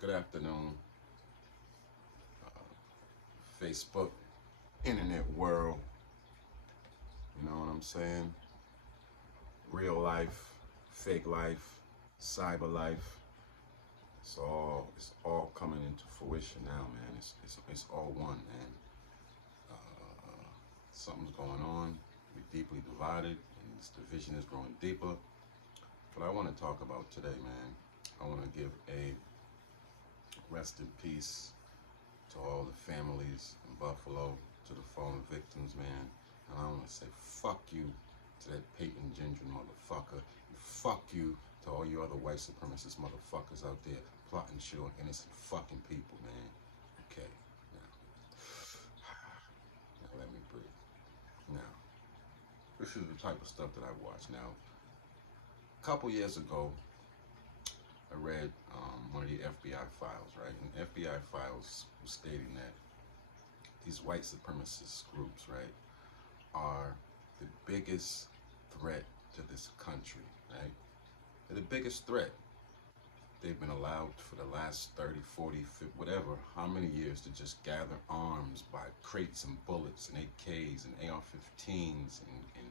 Good afternoon, Facebook, internet world. You know what I'm saying? Real life, fake life, cyber life. It's all coming into fruition now, man. It's all one, man. Something's going on. We're deeply divided, and this division is growing deeper. What I want to talk about today, man, I want to give a rest in peace to all the families in Buffalo, to the fallen victims, man. And I want to say fuck you to that Peyton Gendron motherfucker. And fuck you to all you other white supremacist motherfuckers out there plotting shit on innocent fucking people, man. Okay, now let me breathe. Now, this is the type of stuff that I watch. Now, a couple years ago, I read one of the FBI files, right? And the FBI files was stating that these white supremacist groups, right, are the biggest threat to this country, right? They're the biggest threat. They've been allowed for the last 30, 40, 50, whatever, how many years to just gather arms by crates and bullets and AKs and AR-15s and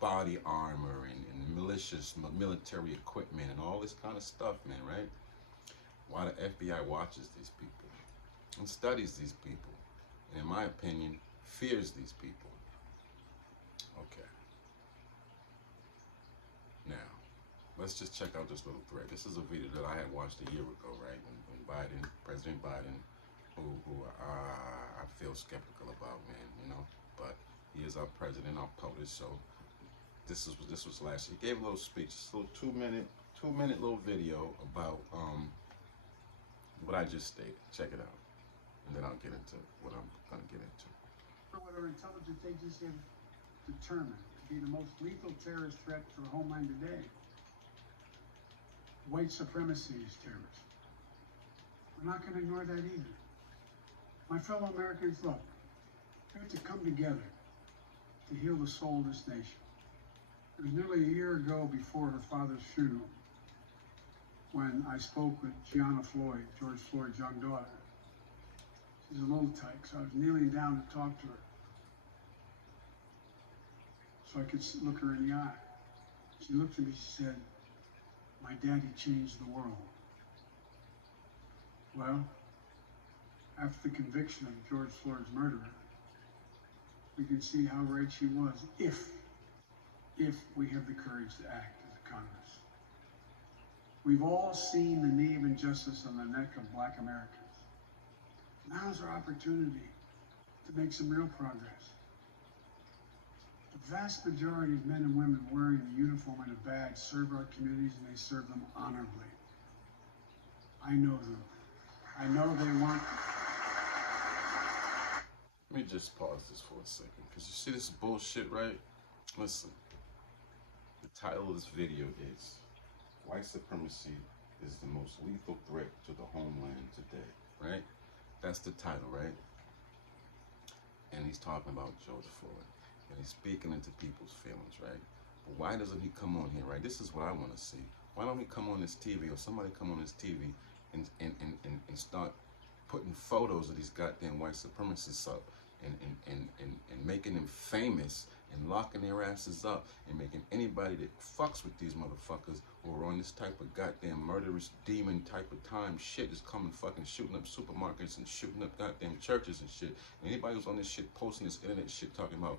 body armor and malicious military equipment and all this kind of stuff, man, right? Why the FBI watches these people and studies these people, and in my opinion, fears these people. Okay. Now, let's just check out this little thread. This is a video that I had watched a year ago, right? When President Biden, who I feel skeptical about, man, you know, but he is our president, our public, so this was last year. He gave a little speech, this little two minute little video about what I just stated. Check it out, and then I'll get into what I'm gonna get into. What our intelligence agencies have determined to be the most lethal terrorist threat to the homeland today. White supremacy is terrorism. We're not going to ignore that either. My fellow Americans, look, we have to come together to heal the soul of this nation. It was nearly a year ago before her father's funeral when I spoke with Gianna Floyd, George Floyd's young daughter. She's a little tyke, so I was kneeling down to talk to her so I could look her in the eye. She looked at me, she said, "My daddy changed the world." Well, after the conviction of George Floyd's murderer, we can see how right she was if we have the courage to act as a Congress. We've all seen the knee of injustice on the neck of Black Americans. Now's our opportunity to make some real progress. The vast majority of men and women wearing the uniform and a badge serve our communities, and they serve them honorably. I know them. I know they want... Let me just pause this for a second, because you see this bullshit, right? Listen, the title of this video is White Supremacy is the Most Lethal Threat to the Homeland Today, right? That's the title, right? And he's talking about George Floyd, and he's speaking into people's feelings, right? But why doesn't he come on here, right? This is what I want to see. Why don't he come on this TV, or somebody come on this TV and start putting photos of these goddamn white supremacists up and making them famous and locking their asses up and making anybody that fucks with these motherfuckers who are on this type of goddamn murderous demon type of time shit is coming fucking shooting up supermarkets and shooting up goddamn churches and shit. And anybody who's on this shit posting this internet shit talking about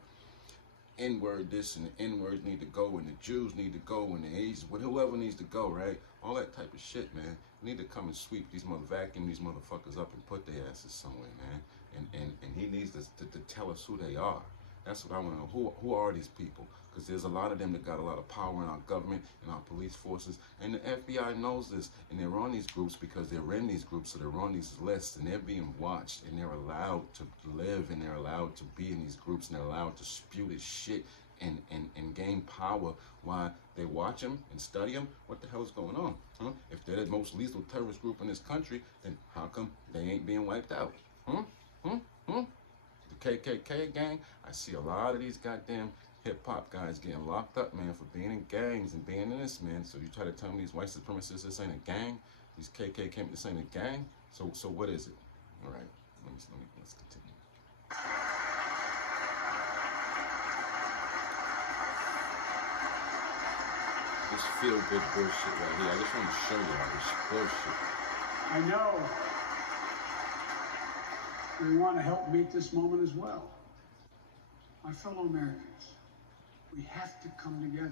N-word this and the N-words need to go and the Jews need to go and the Asians, whoever needs to go, right? All that type of shit, man. We need to come and sweep these vacuum these motherfuckers up and put their asses somewhere, man. And he needs to tell us who they are. That's what I want to know. Who are these people? Because there's a lot of them that got a lot of power in our government and our police forces. And the FBI knows this. And they're on these groups because they're in these groups. So they're on these lists and they're being watched. And they're allowed to live and they're allowed to be in these groups. And they're allowed to spew this shit and gain power while they watch them and study them. What the hell is going on? Huh? If they're the most lethal terrorist group in this country, then how come they ain't being wiped out? The KKK gang, I see a lot of these goddamn hip-hop guys getting locked up, man, for being in gangs and being in this, man. So you try to tell me these white supremacists, this ain't a gang? These KKK, this ain't a gang. So what is it? All right, let's continue. This feel good bullshit right here. I just want to show you how this bullshit. I know we want to help meet this moment as well. My fellow Americans, we have to come together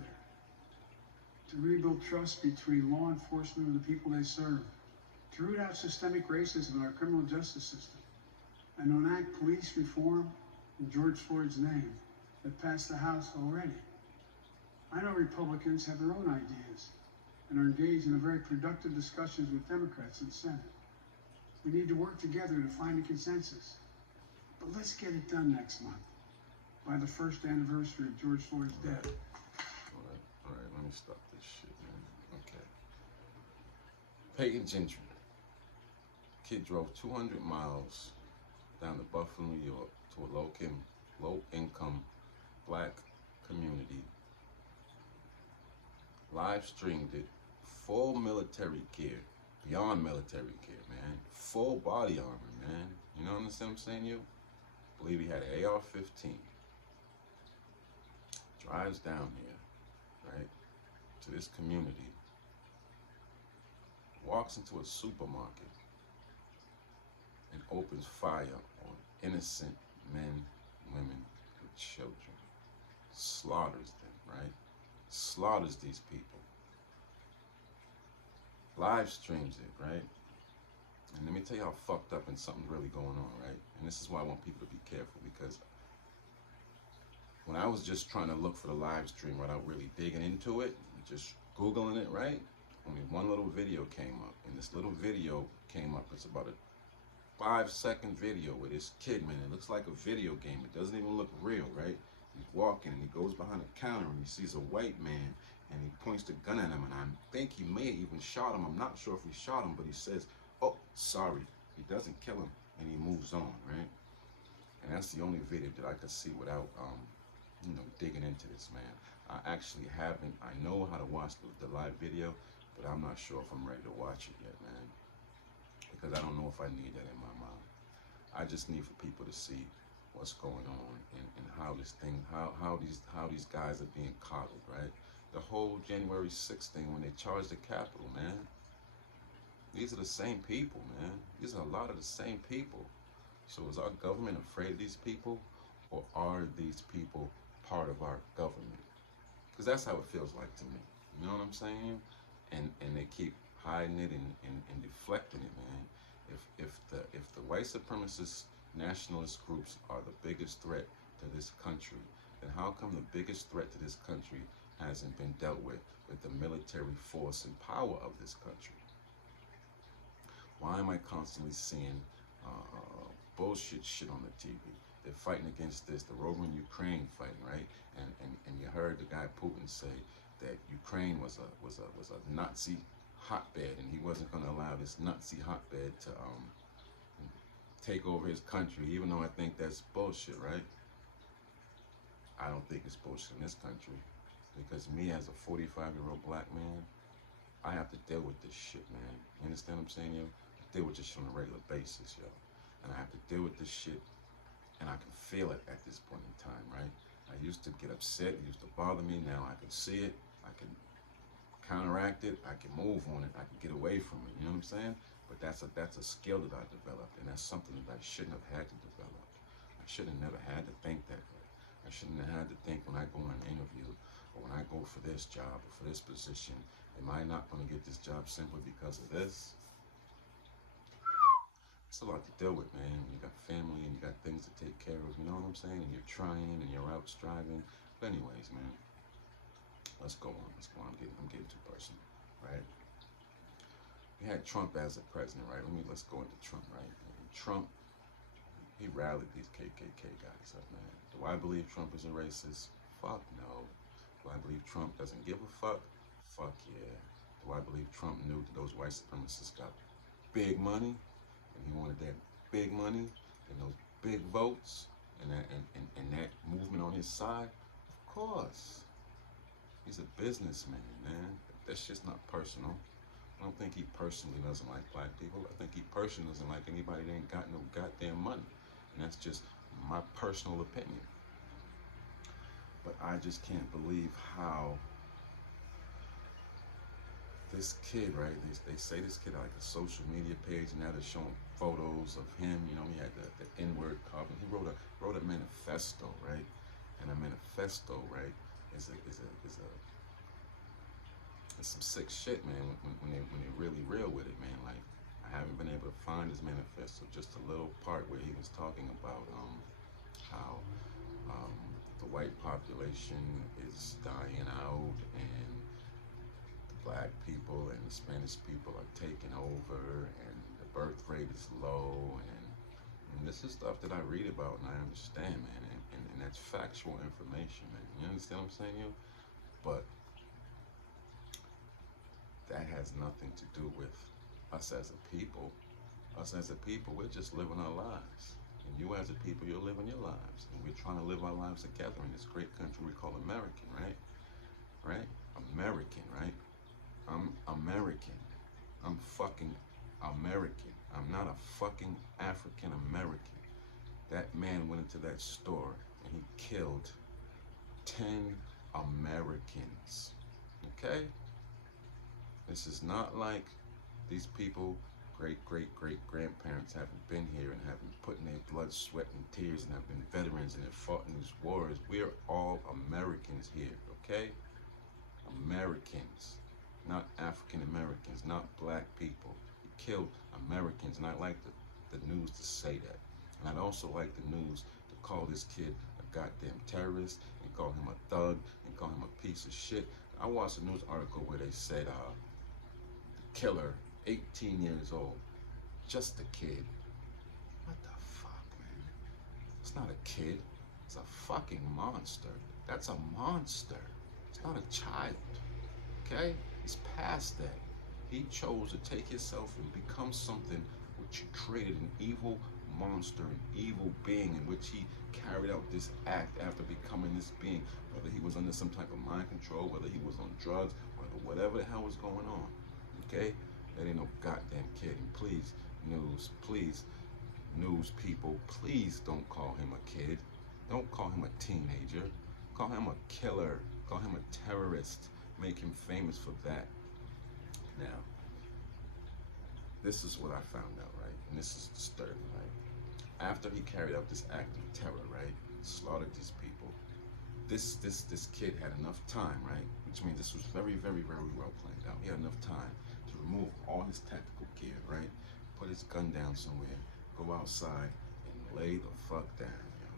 to rebuild trust between law enforcement and the people they serve, to root out systemic racism in our criminal justice system, and to enact police reform in George Floyd's name that passed the House already. I know Republicans have their own ideas and are engaged in a very productive discussions with Democrats in the Senate. We need to work together to find a consensus. But let's get it done next month, by the first anniversary of George Floyd's death. All right, let me stop this shit, man. Okay. Peyton Gentry. Kid drove 200 miles down to Buffalo, New York, to a low-income black community. Live streamed it, full military gear, beyond military gear, man. Full body armor, man. You know what I'm saying, you? Believe he had an AR-15. Drives down here, right, to this community. Walks into a supermarket and opens fire on innocent men, women, and children. Slaughters them, right? Slaughters these people. Live streams it, right? And let me tell you how fucked up and something's really going on, right? And this is why I want people to be careful, because when I was just trying to look for the live stream without really digging into it, just Googling it, right? Only one little video came up. And this little video came up. It's about a 5-second video with this kid, man. It looks like a video game. It doesn't even look real, right? He's walking and he goes behind a counter and he sees a white man and he points the gun at him, and I think he may have even shot him. I'm not sure if he shot him, but he says, "Oh, sorry." He doesn't kill him and he moves on, right? And that's the only video that I could see without digging into this, man. I actually haven't. I know how to watch the live video, but I'm not sure if I'm ready to watch it yet, man, because I don't know if I need that in my mind. I just need for people to see what's going on and how this thing, how these guys are being coddled, right? The whole January 6th thing when they charged the Capitol, man. These are the same people, man. These are a lot of the same people. So is our government afraid of these people, or are these people part of our government? Because that's how it feels like to me. You know what I'm saying? And they keep hiding it and deflecting it, man. If the white supremacist nationalist groups are the biggest threat to this country, then how come the biggest threat to this country hasn't been dealt with the military force and power of this country? Why am I constantly seeing bullshit shit on the TV? They're fighting against this, the Roman Ukraine fighting, right? And you heard the guy Putin say that Ukraine was a Nazi hotbed, and he wasn't going to allow this Nazi hotbed to take over his country, even though I think that's bullshit, right? I don't think it's bullshit in this country, because me as a 45-year-old black man, I have to deal with this shit, man. You understand what I'm saying, yo? I deal with this shit on a regular basis, yo. And I have to deal with this shit, and I can feel it at this point in time, right? I used to get upset, it used to bother me. Now I can see it, I can counteract it, I can move on it, I can get away from it, you know what I'm saying? But that's a skill that I developed, and that's something that I shouldn't have had to develop. I should have never had to think that way. I shouldn't have had to think when I go on an interview, or when I go for this job, or for this position, am I not going to get this job simply because of this? It's a lot to deal with, man. You got family and you got things to take care of, you know what I'm saying? And you're trying and you're out striving. But anyways, man, let's go on. I'm getting too personal, right? We had Trump as the president, right? Let's go into Trump, right? And Trump, he rallied these KKK guys up, man. Do I believe Trump is a racist? Fuck no. Do I believe Trump doesn't give a fuck? Fuck yeah. Do I believe Trump knew that those white supremacists got big money, and he wanted that big money and those big votes and that movement on his side? Of course. He's a businessman, man. That shit's not personal. I don't think he personally doesn't like black people. I think he personally doesn't like anybody that ain't got no goddamn money. And that's just my personal opinion. But I just can't believe how this kid, right? They say this kid had like a social media page, and now they're showing photos of him. You know, he had the N-word carving. He wrote a manifesto, right? And a manifesto, right, is some sick shit, man. When they're really real with it, man. Like, I haven't been able to find his manifesto. Just a little part where he was talking about how the white population is dying out, and black people and the Spanish people are taking over, and the birth rate is low, and this is stuff that I read about and I understand, man, and that's factual information, man. You understand what I'm saying, you? But that has nothing to do with us as a people. Us as a people, we're just living our lives. And you as a people, you're living your lives. And we're trying to live our lives together in this great country we call American, right? Right? American, right? I'm American. I'm fucking American. I'm not a fucking African American. That man went into that store and he killed 10 Americans. Okay? This is not like these people, great grandparents, haven't been here and haven't put in their blood, sweat, and tears and have been veterans and have fought in these wars. We're all Americans here, okay? Americans, not African Americans, not black people. He killed Americans, and I like the news to say that. And I'd also like the news to call this kid a goddamn terrorist and call him a thug and call him a piece of shit. I watched a news article where they said the killer, 18 years old, just a kid. What the fuck, man? It's not a kid. It's a fucking monster. That's a monster. It's not a child. Okay? He's past that. He chose to take himself and become something which created an evil monster, an evil being in which he carried out this act after becoming this being, whether he was under some type of mind control, whether he was on drugs, whatever the hell was going on. Okay? That ain't no goddamn kid. And please, news people, please don't call him a kid. Don't call him a teenager. Call him a killer. Call him a terrorist. Make him famous for that. Now, this is what I found out, right? And this is disturbing, right? After he carried out this act of terror, right? Slaughtered these people. This kid had enough time, right? Which means this was very well planned out. He had enough time to remove all his tactical gear, right? Put his gun down somewhere, go outside, and lay the fuck down, yo.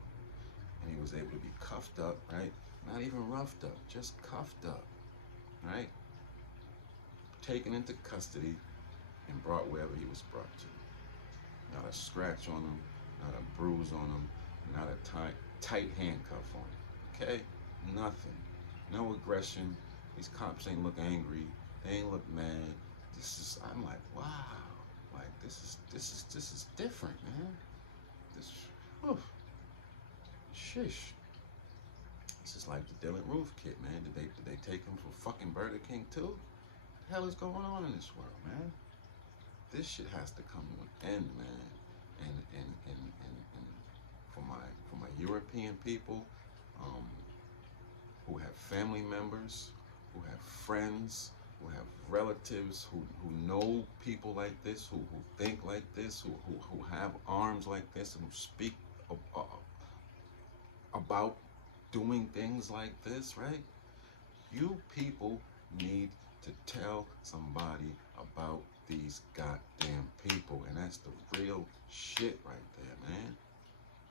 And he was able to be cuffed up, right? Not even roughed up, just cuffed up, right? Taken into custody and brought wherever he was brought to. Not a scratch on him, not a bruise on him, not a tight handcuff on him. Okay? Nothing. No aggression. These cops ain't look angry. They ain't look mad. I'm like, wow. Like this is different, man. Shish. This is like the Dylan Roof kid, man. Did they take him for fucking Burger King too? What the hell is going on in this world, man? This shit has to come to an end, man. And for my European people, who have family members, who have friends, who have relatives, who know people like this, who think like this, who have arms like this, and who speak about doing things like this, right? You people need to tell somebody about these goddamn people, and that's the real shit right there, man.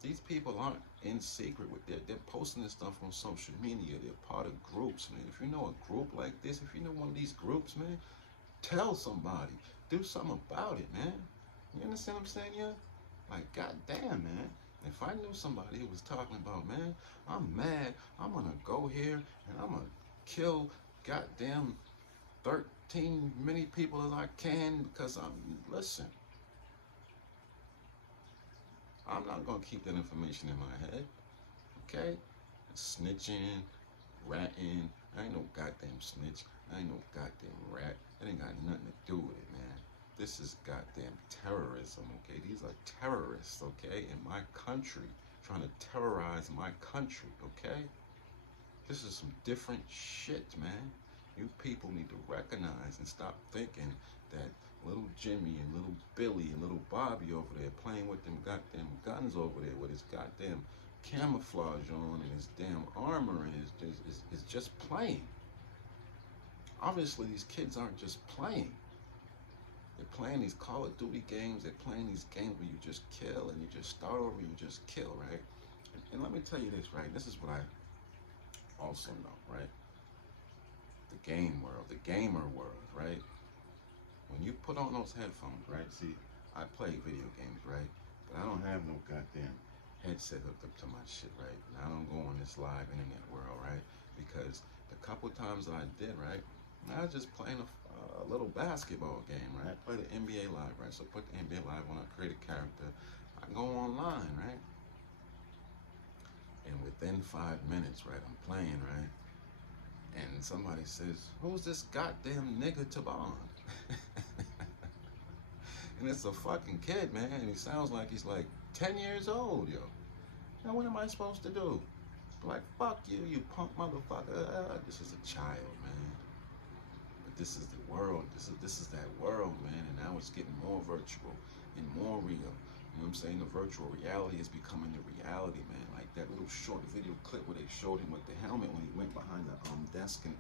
These people aren't in secret with they're posting this stuff on social media. They're part of groups, man. If you know a group like this, if you know one of these groups, man, tell somebody. Do something about it, man. You understand what I'm saying, yeah? Like, goddamn, man. If I knew somebody who was talking about, man, I'm mad, I'm gonna go here and I'm gonna kill goddamn 13 many people as I can because listen, I'm not gonna keep that information in my head, okay? Snitching, ratting, I ain't no goddamn snitch, I ain't no goddamn rat, It ain't got nothing to do with it, man. This is goddamn terrorism, okay? These are terrorists, okay, in my country, trying to terrorize my country, okay? This is some different shit, man. You people need to recognize and stop thinking that little Jimmy and little Billy and little Bobby over there playing with them goddamn guns over there with his goddamn camouflage on and his damn armor and is just playing. Obviously, these kids aren't just playing. They're playing these Call of Duty games. They're playing these games where you just kill and you just start over and you just kill, right? And let me tell you this, right? This is what I also know, right? The game world, the gamer world, right? When you put on those headphones, right? See, I play video games, right? But I don't have no goddamn headset hooked up to my shit, right? And I don't go on this live internet world, right? Because the couple times that I did, right? I was just playing a little basketball game, right? I play the NBA Live, right? So I put the NBA Live on, I create a character. I go online, right? And within 5 minutes, right, I'm playing, right? And somebody says, who's this goddamn nigga Tabon? And it's a fucking kid, man. And he sounds like he's like 10 years old, yo. Now, what am I supposed to do? Like, fuck you, you punk motherfucker. This is a child, man. But this is the world. This is that world, man. And now it's getting more virtual and more real. You know what I'm saying? The virtual reality is becoming the reality, man. Like that little short video clip where they showed him with the helmet when he went behind the desk and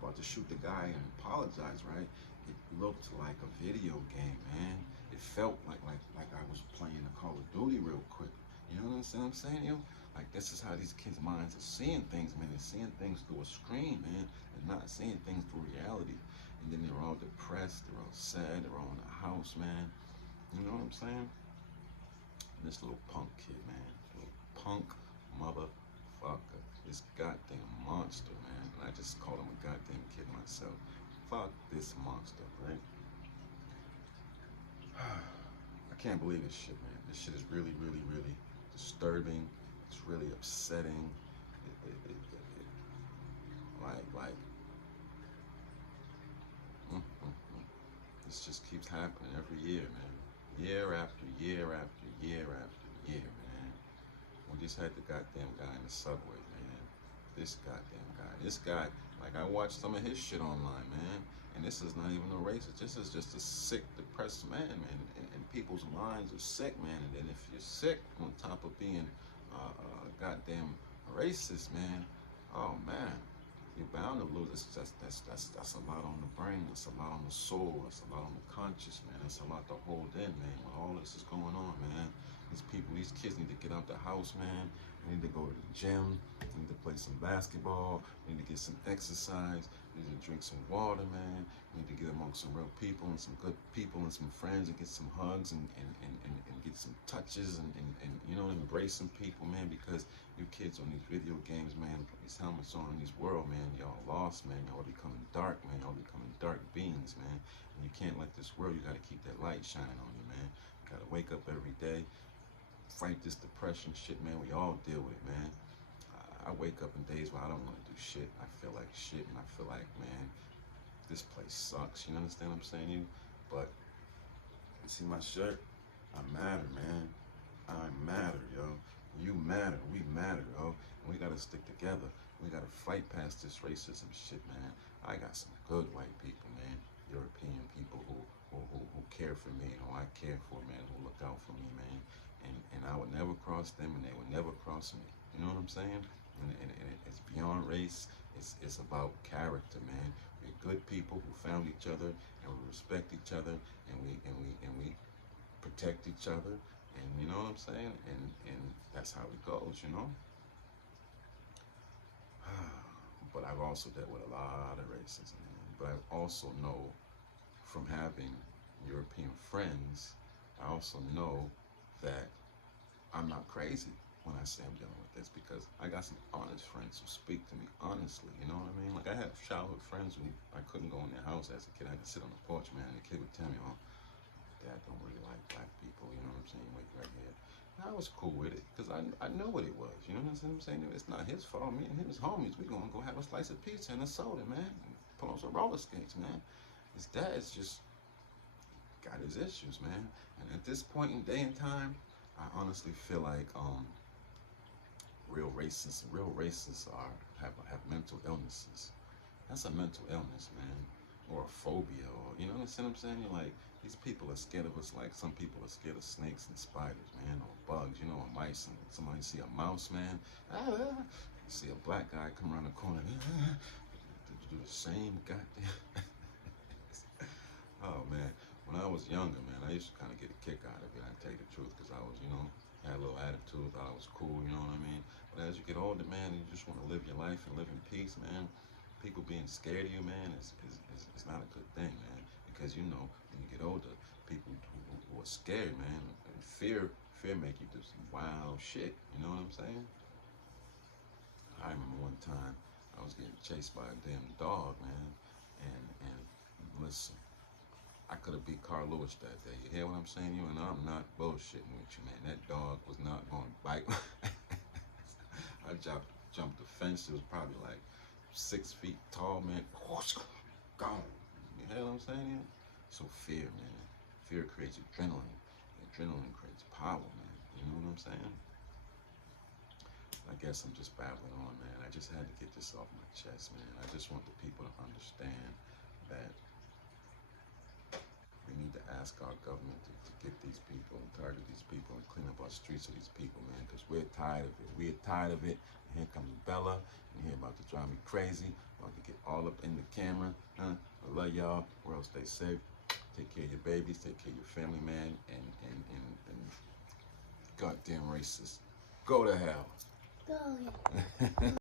about to shoot the guy and apologize, right? It looked like a video game, man. It felt like I was playing a Call of Duty real quick. You know what I'm saying, yo? Like, this is how these kids' minds are seeing things, man. They're seeing things through a screen, man. They're not seeing things through reality. And then they're all depressed, they're all sad, they're all in the house, man. You know what I'm saying? This little punk kid, man. Little punk motherfucker. This goddamn monster, man. And I just call him a goddamn kid myself. Fuck this monster, right? I can't believe this shit, man. This shit is really, really, really disturbing. It's really upsetting. This just keeps happening every year, man. Year after year after year after year, man. We just had the goddamn guy in the subway, man. This goddamn guy. This guy, like, I watched some of his shit online, man. And this is not even a racist. This is just a sick, depressed man, man. And people's minds are sick, man. And then if you're sick, on top of being goddamn racist, man, oh man, you're bound to lose. That's a lot on the brain. That's a lot on the soul. That's a lot on the conscious, man. That's a lot to hold in, man. When all this is going on, man, these kids need to get out the house, man. They need to go to the gym. They need to play some basketball. They need to get some exercise. They need to drink some water, man. They need to get amongst some real people and some good people and some friends and get some hugs and get some touches and you know, embrace some people, man, because you kids on these video games, man, these helmets on in this world, man, y'all lost, man. Y'all are becoming dark, man. Y'all becoming dark beings, man. And you can't let this world, you got to keep that light shining on you, man. You got to wake up every day, fight this depression shit, man. We all deal with it, man. I wake up in days where I don't want to do shit. I feel like shit, and I feel like, man, this place sucks. You understand what I'm saying, you? But, you see my shirt? I matter, man. I matter, yo. You matter. We matter, yo. And we gotta stick together. We gotta fight past this racism shit, man. I got some good white people, man. European people who care for me and who I care for, man. Who look out for me, man. And I would never cross them, and they would never cross me. You know what I'm saying? And it's beyond race. It's about character, man. We're good people who found each other, and we respect each other, and we protect each other, and you know what I'm saying? And that's how it goes, you know? But I've also dealt with a lot of racism, man. But I also know from having European friends, I also know that I'm not crazy when I say I'm dealing with this, because I got some honest friends who speak to me honestly, you know what I mean? Like, I have childhood friends who I couldn't go in their house as a kid. I could sit on the porch, man, and the kid would tell me, oh, Dad don't really like black people, you know what I'm saying? Wait right here. And I was cool with it, because I know what it was, you know what I'm saying? It's not his fault. Me and him as homies, we gonna go have a slice of pizza and a soda, man. And put on some roller skates, man. his dad's just got his issues, man. And at this point in day and time, I honestly feel like real racists have mental illnesses. That's a mental illness, man, or a phobia, or you know what I'm saying? You're like, these people are scared of us like some people are scared of snakes and spiders, man, or bugs, you know, or mice. And somebody see a mouse, man, you see a black guy come around the corner, do the same goddamn. Oh man, when I was younger, man, I used to kind of get a kick out of it. I tell you the truth, because I was, you know, had a little attitude, thought I was cool, you know what I mean? But as you get older, man, you just want to live your life and live in peace, man. People being scared of you, man, is not a good thing, man. Because you know, when you get older, people who are scared, man, and fear make you do some wild shit. You know what I'm saying? I remember one time I was getting chased by a damn dog, man, and listen, I could have beat Carl Lewis that day. You hear what I'm saying? You and I'm not bullshitting with you, man. That dog was not going to bite. I jumped the fence. It was probably like 6 feet tall, man. Gone. You hear what I'm saying? So fear, man. Fear creates adrenaline. Adrenaline creates power, man. You know what I'm saying? I guess I'm just babbling on, man. I just had to get this off my chest, man. I just want the people to understand that we need to ask our government to get these people and target these people and clean up our streets of these people, man, because we're tired of it. We're tired of it. And here comes Bella, and here about to drive me crazy, about to get all up in the camera. I love y'all. World, stay safe. Take care of your babies. Take care of your family, man. And goddamn racists. Go to hell. Go ahead.